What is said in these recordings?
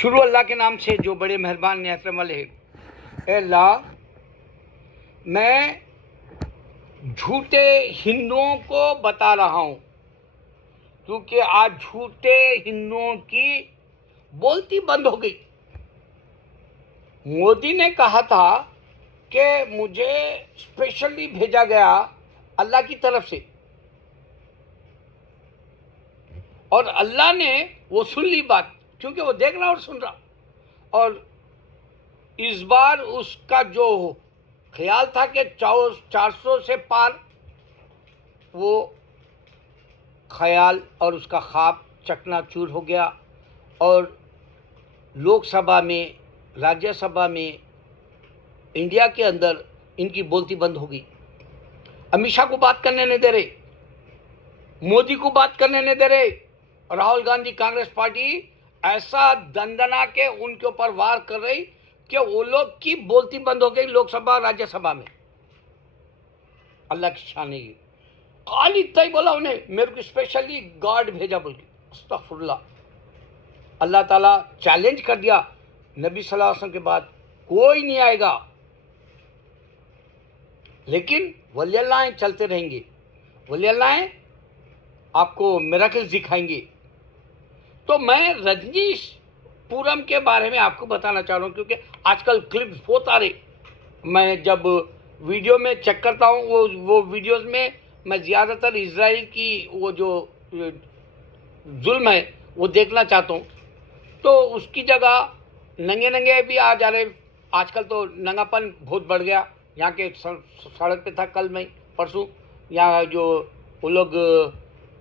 शुरू अल्लाह के नाम से जो बड़े मेहरबान नेहतरम वाले हैं। ए अल्लाह, मैं झूठे हिंदुओं को बता रहा हूँ, क्योंकि आज झूठे हिंदुओं की बोलती बंद हो गई। मोदी ने कहा था कि मुझे स्पेशली भेजा गया अल्लाह की तरफ से, और अल्लाह ने वो सुन ली बात, क्योंकि वो देख रहा और सुन रहा। और इस बार उसका जो ख्याल था कि 400 से पार, वो ख्याल और उसका ख्वाब चकनाचूर हो गया। और लोकसभा में, राज्यसभा में, इंडिया के अंदर इनकी बोलती बंद हो गई। अमित शाह को बात करने नहीं दे रहे, मोदी को बात करने नहीं दे रहे। राहुल गांधी कांग्रेस पार्टी ऐसा दंदना के उनके ऊपर वार कर रही कि वो लोग की बोलती बंद हो गई लोकसभा और राज्यसभा में। अल्लाह की शान है। खाली इतना ही बोला उन्हें, मेरे को स्पेशली गार्ड भेजा बोल के। अस्तगफुरुल्लाह। अल्लाह ताला चैलेंज कर दिया, नबी सल्लल्लाहु अलैहि वसल्लम के बाद कोई नहीं आएगा, लेकिन वली अल्लाह चलते रहेंगे। वली अल्लाह आपको मिरेकल्स दिखाएंगे। तो मैं रजनीशपुरम के बारे में आपको बताना चाह रहा हूँ, क्योंकि आजकल क्लिप्स बहुत आ रहे। मैं जब वीडियो में चेक करता हूँ, वो वीडियोस में मैं ज़्यादातर इजराइल की वो जो जुल्म है वो देखना चाहता हूँ। तो उसकी जगह नंगे नंगे भी आ जा रहे। आजकल तो नंगापन बहुत बढ़ गया। यहाँ के सड़क पे था कल में परसों, यहाँ जो वो लोग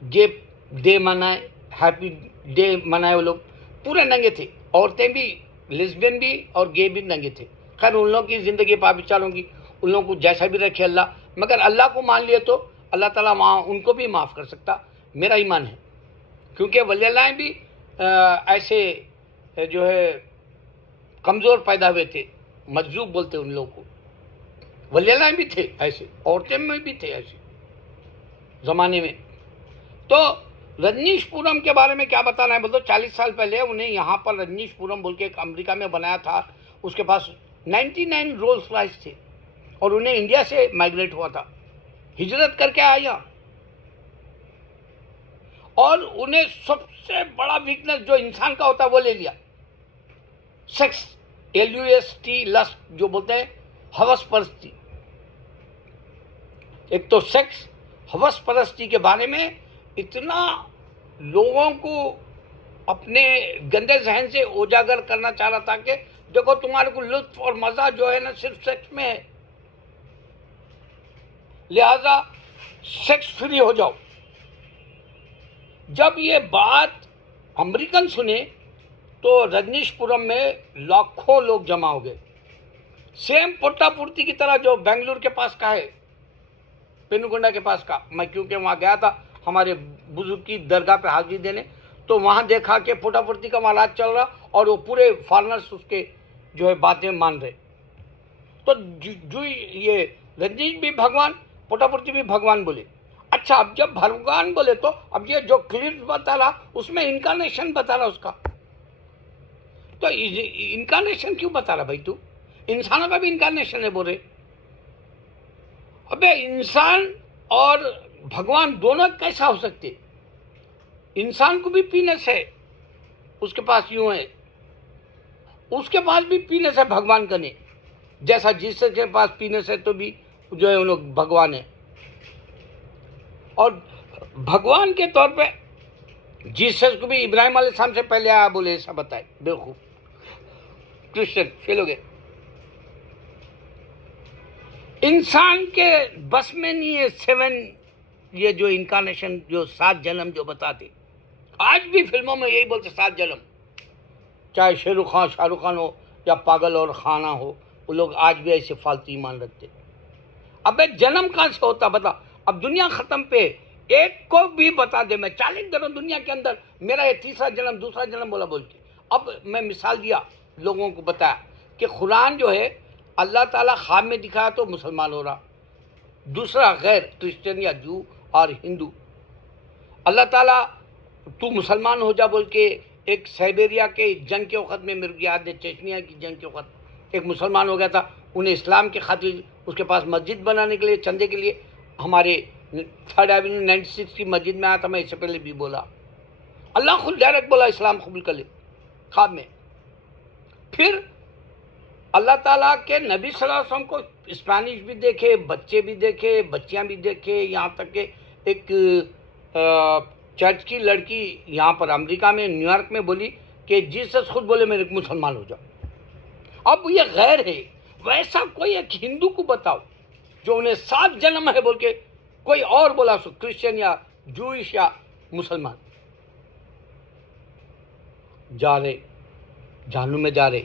गे डे मनाए, हैप्पी डे मनाए, वो लोग पूरे नंगे थे। औरतें भी, लेस्बियन भी और गे भी नंगे थे। खैर उन लोगों की ज़िंदगी पाकिस्तानों की, उन लोगों को जैसा भी रखे अल्लाह, मगर अल्लाह को मान लिए तो अल्लाह ताला उनको भी माफ़ कर सकता, मेरा ईमान है। क्योंकि वली अल्लाह भी ऐसे जो है कमज़ोर पैदा हुए थे, मजजूब बोलते उन लोगों को। वली अल्लाह भी थे ऐसे, औरतें में भी थे ऐसे ज़माने में। तो रजनीशपुरम के बारे में क्या बताना है, बोलो 40 साल पहले उन्हें यहाँ पर रजनीशपुरम बोल के एक अमेरिका में बनाया था। उसके पास 99 रोल्स रॉयस थे और उन्हें इंडिया से माइग्रेट हुआ था, हिजरत करके आया। और उन्हें सबसे बड़ा वीकनेस जो इंसान का होता है वो ले लिया, सेक्स, LUST, लस्ट जो बोलते हैं, हवस परस्ती। एक तो सेक्स, हवस परस्ती के बारे में इतना लोगों को अपने गंदे जहन से उजागर करना चाह रहा था कि देखो तुम्हारे को लुत्फ और मजा जो है ना सिर्फ सेक्स में है, लिहाजा सेक्स फ्री हो जाओ। जब ये बात अमेरिकन सुने तो रजनीशपुरम में लाखों लोग जमा हो गए। सेम पोट्टापुर्ती की तरह जो बेंगलुरु के पास का है, पेनुगोंडा के पास का। मैं क्योंकि वहाँ गया था हमारे बुजुर्ग की दरगाह पे हाजिरी देने, तो वहाँ देखा कि पोट्टापुर्ती का मालाज चल रहा और वो पूरे फॉरेनर्स उसके जो है बातें मान रहे। तो जो ये रजनीश भी भगवान, पोट्टापुर्ती भी भगवान बोले। अच्छा, अब जब भगवान बोले तो अब ये जो क्लिप्स बता रहा उसमें इनकारनेशन बता रहा उसका। तो इनकारनेशन क्यों बता रहा भाई तू? इंसानों का भी इनकारनेशन है बोल रहे। अबे इंसान और भगवान दोनों कैसा हो सकते? इंसान को भी पीनस है, उसके पास यूं है, उसके पास भी पीनस है भगवान का नहीं। जैसा जीसस के पास पीनस है तो भी जो है उन लोग भगवान है। और भगवान के तौर पे जीसस को भी इब्राहिम अलैहिस्सलाम से पहले आया बोले, ऐसा बताए। बेवकूफ क्रिश्चियन फेल हो गए। इंसान के बस में नहीं है 7 ये जो इनकारनेशन, जो 7 जन्म जो बताते। आज भी फिल्मों में यही बोलते 7 जन्म, चाहे शाहरुख खान हो या पागल और खाना हो, वो लोग आज भी ऐसे फालतू ईमान रखते। अबे जन्म कहाँ से होता बता? अब दुनिया ख़त्म पे एक को भी बता दे, मैं 40 दिनों दुनिया के अंदर मेरा ये तीसरा जन्म, दूसरा जन्म बोला बोल के। अब मैं मिसाल दिया, लोगों को बताया कि कुरान जो है अल्लाह ताला ख्वाब में दिखाया तो मुसलमान हो रहा, दूसरा गैर क्रिश्चियन या जू और हिंदू। अल्लाह ताला तू मुसलमान हो जा बोल के एक साइबेरिया के जंग के वक़्त में, मेरे को याद है चेचनिया की जंग के वक़्त एक मुसलमान हो गया था, उन्हें इस्लाम की खातिर उसके पास मस्जिद बनाने के लिए, चंदे के लिए हमारे 3rd एवेन्यू 96 की मस्जिद में आया था। मैं इससे पहले भी बोला, अल्लाह खुद डायरेक्ट बोला इस्लाम कबूल कर ले ख्वाब में। फिर अल्लाह ताला के नबी सल्लल्लाहु अलैहि वसल्लम को स्पेनिश भी देखे, बच्चे भी देखे, बच्चियां भी देखे, यहाँ तक के एक चर्च की लड़की यहाँ पर अमेरिका में न्यूयॉर्क में बोली कि जीसस खुद बोले मेरे को मुसलमान हो जाओ। अब ये गैर है, वैसा कोई एक हिंदू को बताओ जो उन्हें 7 जन्म है बोल के कोई और बोला सो, क्रिश्चियन या जूइश या मुसलमान। जा रहे जानू में जा रहे,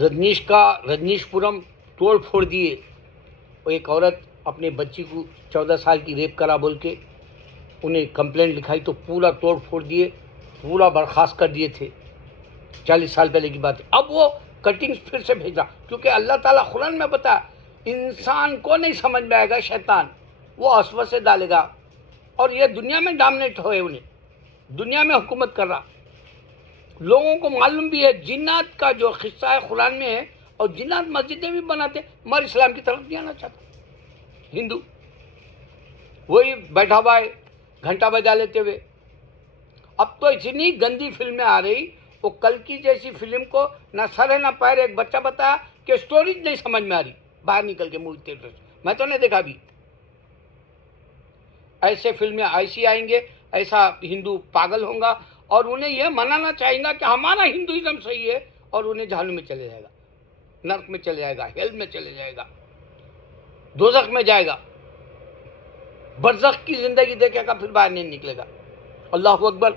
रजनीशपुरम तोड़ फोड़ दिए। और एक औरत अपने बच्ची को 14 साल की रेप करा बोल के उन्हें कंप्लेंट लिखाई तो पूरा तोड़ फोड़ दिए, पूरा बर्खास्त कर दिए थे। 40 साल पहले की बात है। अब वो कटिंग्स फिर से भेजा, क्योंकि अल्लाह ताला कुरान में बता, इंसान को नहीं समझ में आएगा, शैतान वो वसवसे डालेगा और ये दुनिया में डोमिनेट होए, उन्हें दुनिया में हुकूमत कर रहा। लोगों को मालूम भी है जिन्नात का जो किस्सा है कुरान में है, और जिन्नात मस्जिदें भी बनाते, मगर इस्लाम की तरफ नहीं आना चाहता। हिंदू वही बैठा हुआ है घंटा बजा लेते हुए। अब तो इतनी गंदी फिल्में आ रही, वो कल की जैसी फिल्म को ना सर है ना पैर। एक बच्चा बताया कि स्टोरीज नहीं समझ में आ रही, बाहर निकल के मूवी थिएटर से, मैं तो नहीं देखा भी। ऐसे फिल्में ऐसी आएंगे, ऐसा हिंदू पागल होगा और उन्हें यह मनाना चाहेगा कि हमारा हिंदुइज्म सही है, और उन्हें जहन्नुम में चले जाएगा, नर्क में चले जाएगा, हेल में चले जाएगा, दोजख में जाएगा, बरज़ख की जिंदगी देखेगा, फिर बाहर नहीं निकलेगा। अल्लाहु अकबर।